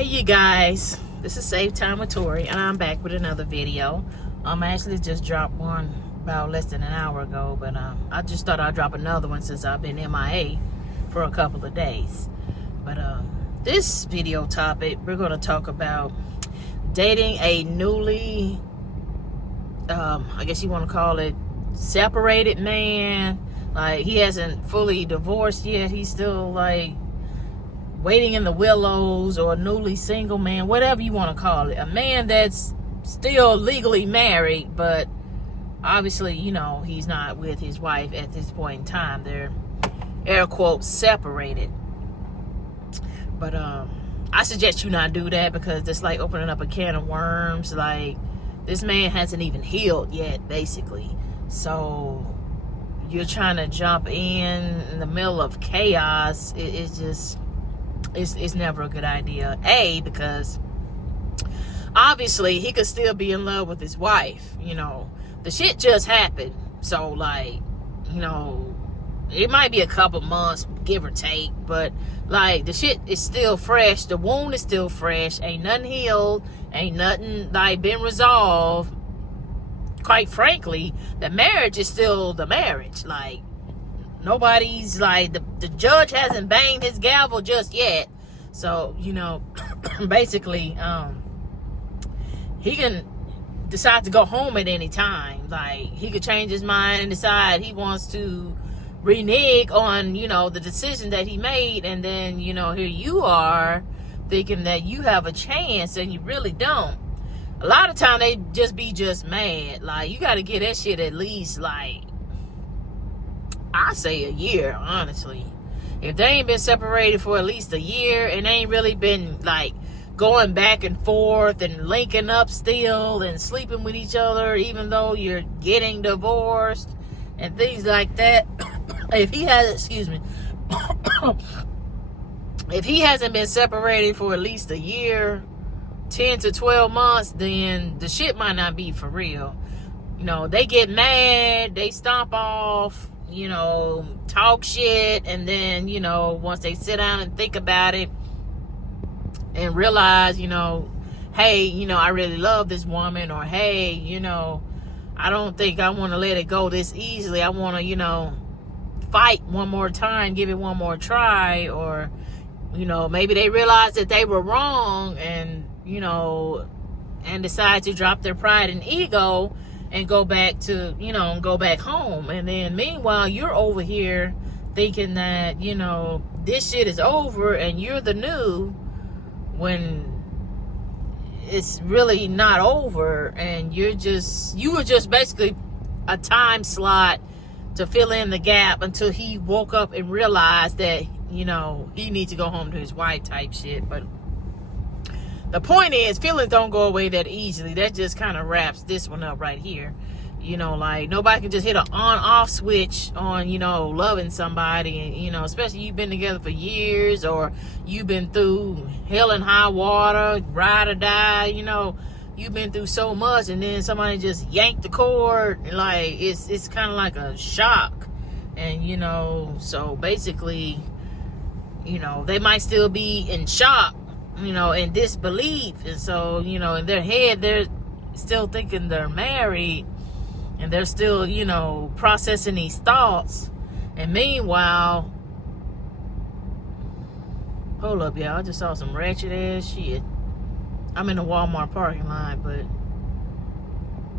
Hey you guys, this is Save Time with Tori, and I'm back with another video. I actually just dropped one about less than an hour ago, but I just thought I'd drop another one since I've been MIA for a couple of days. But this video topic, we're going to talk about dating a newly, I guess you want to call it, separated man. Like, he hasn't fully divorced yet. He's still like waiting in the willows, or a newly single man, whatever you want to call it. A man that's still legally married, but obviously, you know, he's not with his wife at this point in time. They're, air quotes, separated. But I suggest you not do that, because it's like opening up a can of worms. Like, this man hasn't even healed yet, basically. So you're trying to jump in the middle of chaos. It's just, it's never a good idea. Because obviously he could still be in love with his wife. You know, the shit just happened. So, like, you know, it might be a couple months, give or take, but like, the shit is still fresh. The wound is still fresh. Ain't nothing healed. Ain't nothing like been resolved. Quite frankly, the marriage is still the marriage. Like, nobody's like, the judge hasn't banged his gavel just yet. So, you know, basically, he can decide to go home at any time. Like, he could change his mind and decide he wants to renege on, you know, the decision that he made. And then, you know, here you are thinking that you have a chance, and you really don't. A lot of time they just be mad. Like, you got to get that shit at least, like, I say a year, honestly. If they ain't been separated for at least a year, and they ain't really been like going back and forth and linking up still and sleeping with each other, even though you're getting divorced and things like that. If he has, if he hasn't been separated for at least a year, 10 to 12 months, then the shit might not be for real. You know, they get mad, they stomp off, you know, talk shit, and then, you know, once they sit down and think about it and realize, you know, hey, you know, I really love this woman, or hey, you know, I don't think I want to let it go this easily. I want to, you know, fight one more time, give it one more try. Or, you know, maybe they realize that they were wrong, and, you know, and decide to drop their pride and ego and go back to, you know, go back home. And then meanwhile, you're over here thinking that, you know, this shit is over and you're the new, when it's really not over. And you were just basically a time slot to fill in the gap until he woke up and realized that, you know, he needs to go home to his wife type shit. But the point is, feelings don't go away that easily. That just kind of wraps this one up right here. You know, like, nobody can just hit an on-off switch on, you know, loving somebody. And, you know, especially you've been together for years, or you've been through hell and high water, ride or die. You know, you've been through so much, and then somebody just yanked the cord. And, like, it's kind of like a shock. And, you know, so basically, you know, they might still be in shock, you know, in disbelief. And so, you know, in their head, they're still thinking they're married, and they're still, you know, processing these thoughts. And meanwhile, hold up, y'all, I just saw some ratchet ass shit. I'm in the Walmart parking lot, but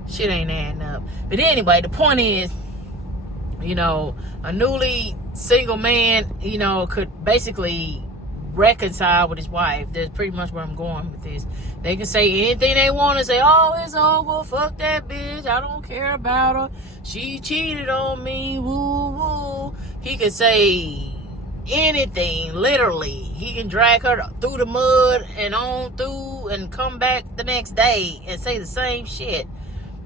shit ain't adding up. But anyway, the point is, you know, a newly single man, you know, could basically reconcile with his wife. That's pretty much where I'm going with this. They can say anything they want to say. Oh, it's over, fuck that bitch, I don't care about her, she cheated on me, woo woo. He can say anything, literally. He can drag her through the mud and on through, and come back the next day and say the same shit.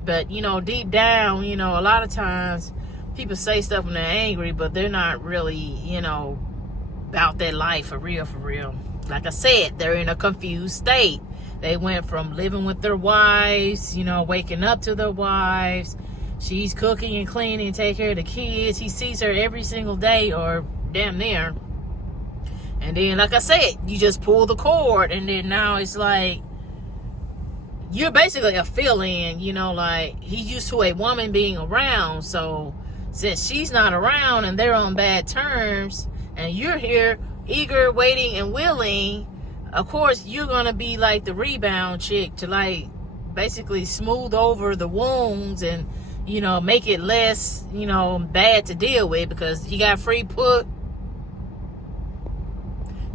But, you know, deep down, you know, a lot of times people say stuff when they're angry, but they're not really, you know, about that life for real, for real. Like I said, they're in a confused state. They went from living with their wives, you know, waking up to their wives. She's cooking and cleaning, taking care of the kids. He sees her every single day, or damn near. And then, like I said, you just pull the cord, and then now it's like you're basically a fill-in, you know, like he's used to a woman being around. So since she's not around and they're on bad terms, and you're here eager, waiting, and willing, of course you're gonna be like the rebound chick to like basically smooth over the wounds and, you know, make it less, you know, bad to deal with, because he got free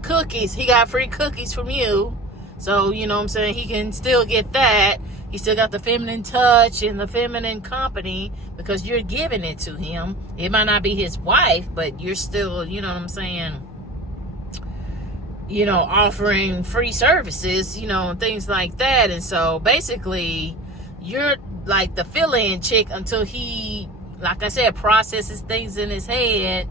cookies. He got free cookies from you. So, you know what I'm saying, he can still get that. He still got the feminine touch and the feminine company because you're giving it to him. It might not be his wife, but you're still, you know what I'm saying, you know, offering free services, you know, and things like that. And so basically you're like the fill-in chick until he, like I said, processes things in his head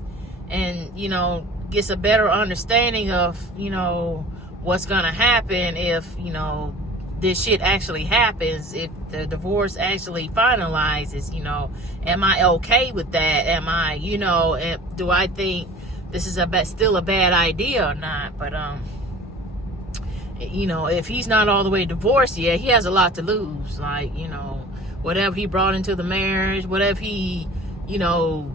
and, you know, gets a better understanding of, you know, what's gonna happen if, you know, this shit actually happens, if the divorce actually finalizes. You know, am I okay with that? Am I, you know, do I think this is still a bad idea or not? But you know, if he's not all the way divorced yet, he has a lot to lose. Like, you know, whatever he brought into the marriage, whatever he, you know,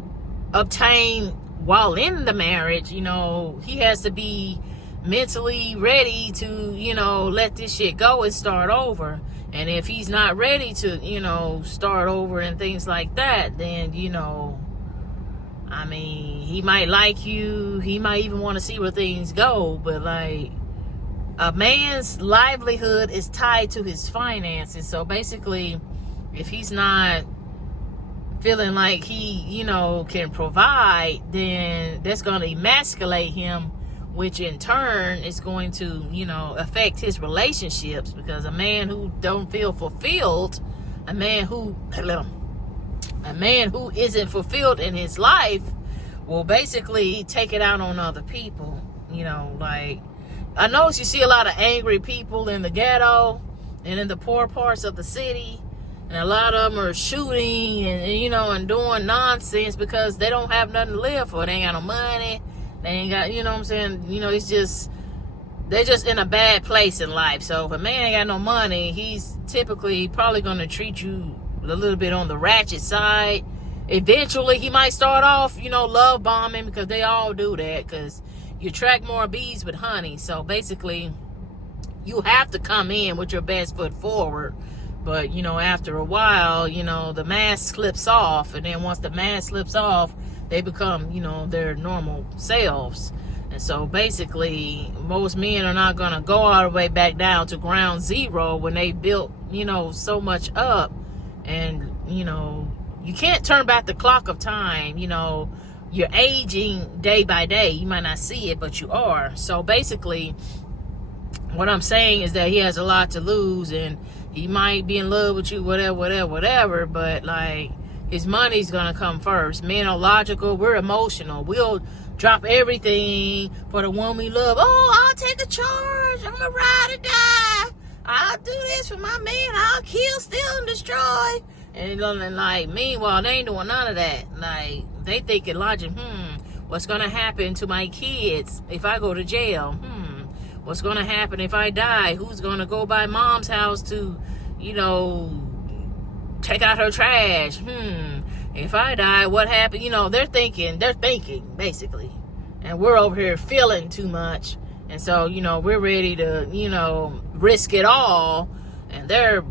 obtained while in the marriage, you know, he has to be mentally ready to, you know, let this shit go and start over. And if he's not ready to, you know, start over and things like that, then, you know, I mean, he might like you, he might even want to see where things go, but like, a man's livelihood is tied to his finances. So basically, if he's not feeling like he, you know, can provide, then that's going to emasculate him, which in turn is going to, you know, affect his relationships, because a man who don't feel fulfilled, a man who isn't fulfilled in his life will basically take it out on other people. You know, like, I notice you see a lot of angry people in the ghetto and in the poor parts of the city, and a lot of them are shooting and you know, and doing nonsense because they don't have nothing to live for. They ain't got no money. They ain't got, you know what I'm saying, you know, it's just, they're just in a bad place in life. So if a man ain't got no money, he's typically probably going to treat you a little bit on the ratchet side. Eventually, he might start off, you know, love bombing, because they all do that, because you attract more bees with honey. So basically, you have to come in with your best foot forward. But, you know, after a while, you know, the mask slips off. And then once the mask slips off, they become, you know, their normal selves. And so basically, most men are not going to go all the way back down to ground zero when they built, you know, so much up. And, you know, you can't turn back the clock of time. You know, you're aging day by day. You might not see it, but you are. So basically, what I'm saying is that he has a lot to lose, and he might be in love with you, whatever, but like, his money's gonna come first. Men are logical, we're emotional. We'll drop everything for the one we love. Oh, I'll take a charge, I'm a ride or die. I'll do this for my man, I'll kill, steal, and destroy. And like, meanwhile, they ain't doing none of that. Like, they thinking logic, what's gonna happen to my kids if I go to jail? What's gonna happen if I die? Who's gonna go by mom's house to, you know, take out her trash? If I die, what happened? You know, they're thinking basically. And we're over here feeling too much. And so, you know, we're ready to, you know, risk it all. And they're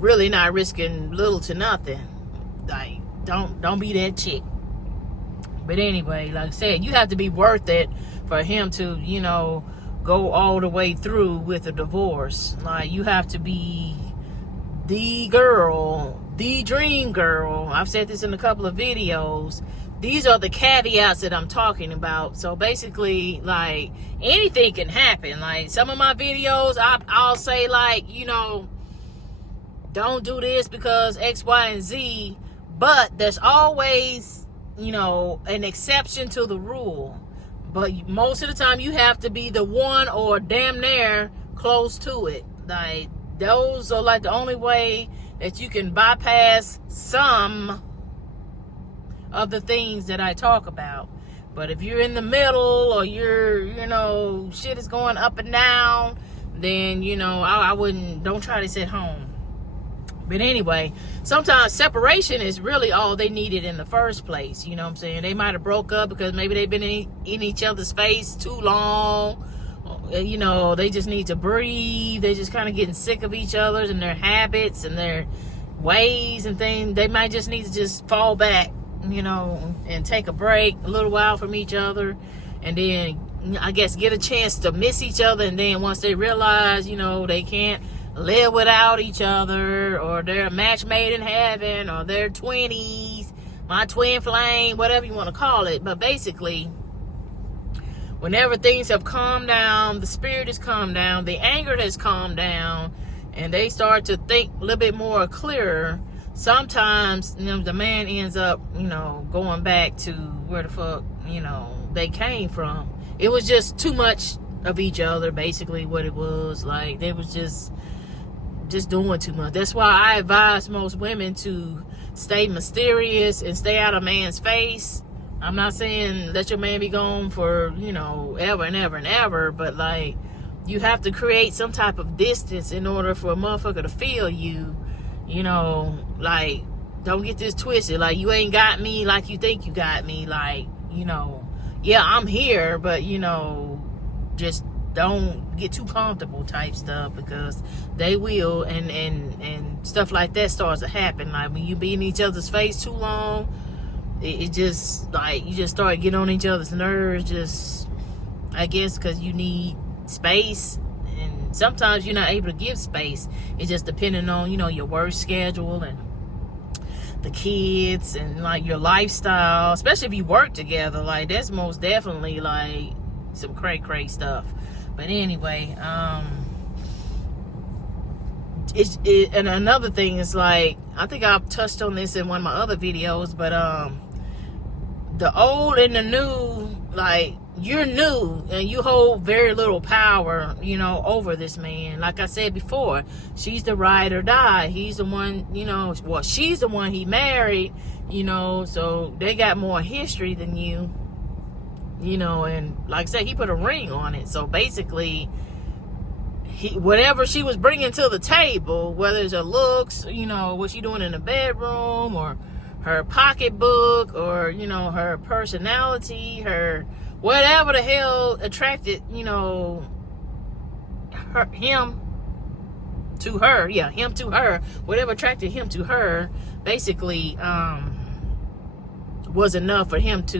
really not risking little to nothing. Like, don't be that chick. But anyway, like I said, you have to be worth it for him to, you know, go all the way through with a divorce. Like, you have to be the girl, the dream girl. I've said this in a couple of videos. These are the caveats that I'm talking about. So basically, like, anything can happen. Like, some of my videos, I'll say, like, you know, don't do this because X, Y, and Z. But there's always, you know, an exception to the rule. But most of the time, you have to be the one or damn near close to it. Like, those are like the only way that you can bypass some of the things that I talk about. But if you're in the middle, or you're, shit is going up and down, then, I wouldn't, don't try this at home. But anyway, sometimes separation is really all they needed in the first place. You know what I'm saying? They might have broke up because maybe they've been in each other's face too long. They just need to breathe. They're just kind of getting sick of each other and their habits and their ways and things. They might just need to just fall back, and take a break a little while from each other. And then, I guess, get a chance to miss each other. And then once they realize, they can't live without each other, or they're a match made in heaven, or they're 20s, my twin flame, whatever you want to call it. But basically, whenever things have calmed down, the spirit has calmed down, the anger has calmed down, and they start to think a little bit more clearer, sometimes, the man ends up, going back to where the fuck, they came from. It was just too much of each other, basically what it was. Like, they was just doing too much. That's why I advise most women to stay mysterious and stay out of man's face. I'm not saying let your man be gone for, ever and ever and ever, but like, you have to create some type of distance in order for a motherfucker to feel you, like, don't get this twisted. Like, you ain't got me like you think you got me. Like, yeah, I'm here, but, just don't get too comfortable type stuff, because they will, and stuff like that starts to happen. Like, when you be in each other's face too long, it just, like, you just start getting on each other's nerves, just, I guess, because you need space, and sometimes you're not able to give space. It's just depending on, your work schedule and the kids and, like, your lifestyle, especially if you work together. Like, that's most definitely, like, some cray stuff. But anyway, and another thing is, like, I think I've touched on this in one of my other videos, but the old and the new, like, you're new and you hold very little power, over this man. Like I said before, she's the ride or die. He's the one, she's the one he married, so they got more history than you. And like I said, he put a ring on it. So basically, whatever she was bringing to the table, whether it's her looks, what she doing in the bedroom, or her pocketbook, or, her personality, her whatever the hell attracted, him to her, whatever attracted him to her, basically, was enough for him to,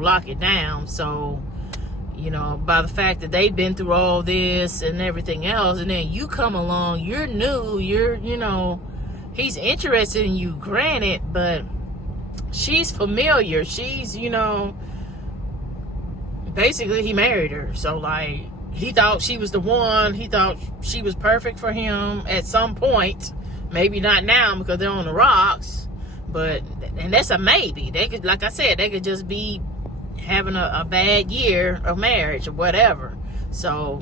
lock it down. So, by the fact that they've been through all this and everything else, and then you come along, you're new, he's interested in you, granted, but she's familiar. She's, basically he married her. So, like, he thought she was the one. He thought she was perfect for him at some point. Maybe not now because they're on the rocks. But, and that's a maybe. They could, like I said, they could just be having a bad year of marriage or whatever. So,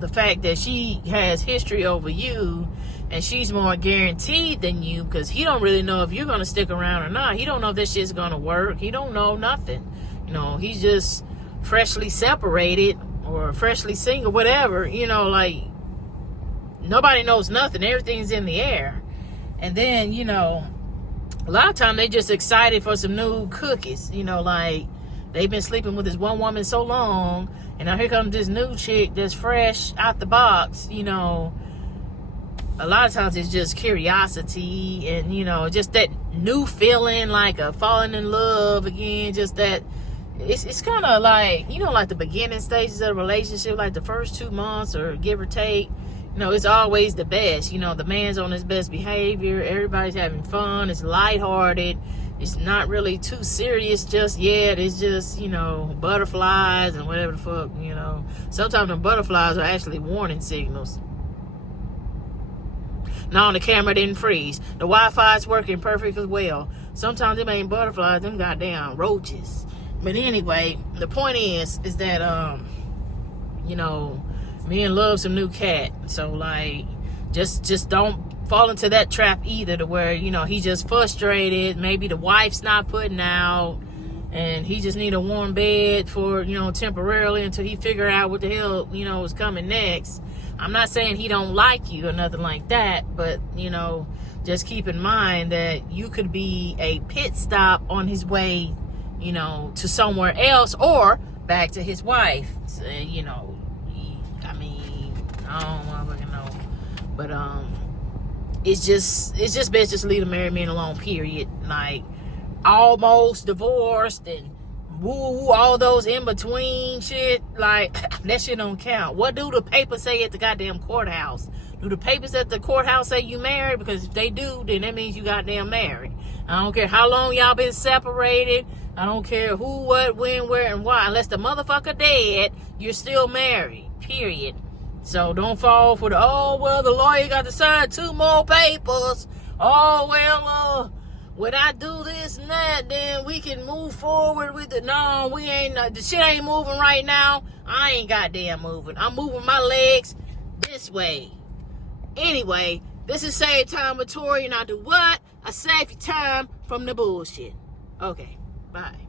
the fact that she has history over you, and she's more guaranteed than you, because he don't really know if you're going to stick around or not. He don't know if this shit's going to work. He don't know nothing. He's just freshly separated or freshly single, whatever. Like, nobody knows nothing. Everything's in the air. And then, a lot of times they just excited for some new cookies. Like, they've been sleeping with this one woman so long, and now here comes this new chick that's fresh out the box. A lot of times it's just curiosity and, just that new feeling, like a falling in love again. Just that it's kind of like, like the beginning stages of a relationship, like the first 2 months or give or take. It's always the best. The man's on his best behavior. Everybody's having fun. It's lighthearted. It's not really too serious just yet. It's just, butterflies and whatever the fuck, Sometimes the butterflies are actually warning signals. No, the camera didn't freeze. The Wi-Fi is working perfect as well. Sometimes them ain't butterflies, them goddamn roaches. But anyway, the point is that, men love some new cat. So, like, just don't fall into that trap either, to where, he's just frustrated. Maybe the wife's not putting out, and he just need a warm bed for, you know, temporarily until he figure out what the hell, you know, is coming next. I'm not saying he don't like you or nothing like that, but, you know, just keep in mind that you could be a pit stop on his way, you know, to somewhere else or back to his wife. So, you know, I don't motherfucking know. But it's just best just leave the married man alone, period. Like, almost divorced and woo, all those in between shit, like, that shit don't count. What do the papers say at the goddamn courthouse? Do the papers at the courthouse say you married? Because if they do, then that means you goddamn married. I don't care how long y'all been separated. I don't care who, what, when, where, and why. Unless the motherfucker dead, you're still married, period. So don't fall for the, oh, well, the lawyer got to sign 2 more papers. Oh, well, when I do this and that, then we can move forward with it. No, we ain't, the shit ain't moving right now. I ain't goddamn moving. I'm moving my legs this way. Anyway, this is Save Time with Tori, and I do what? I save you time from the bullshit. Okay, bye.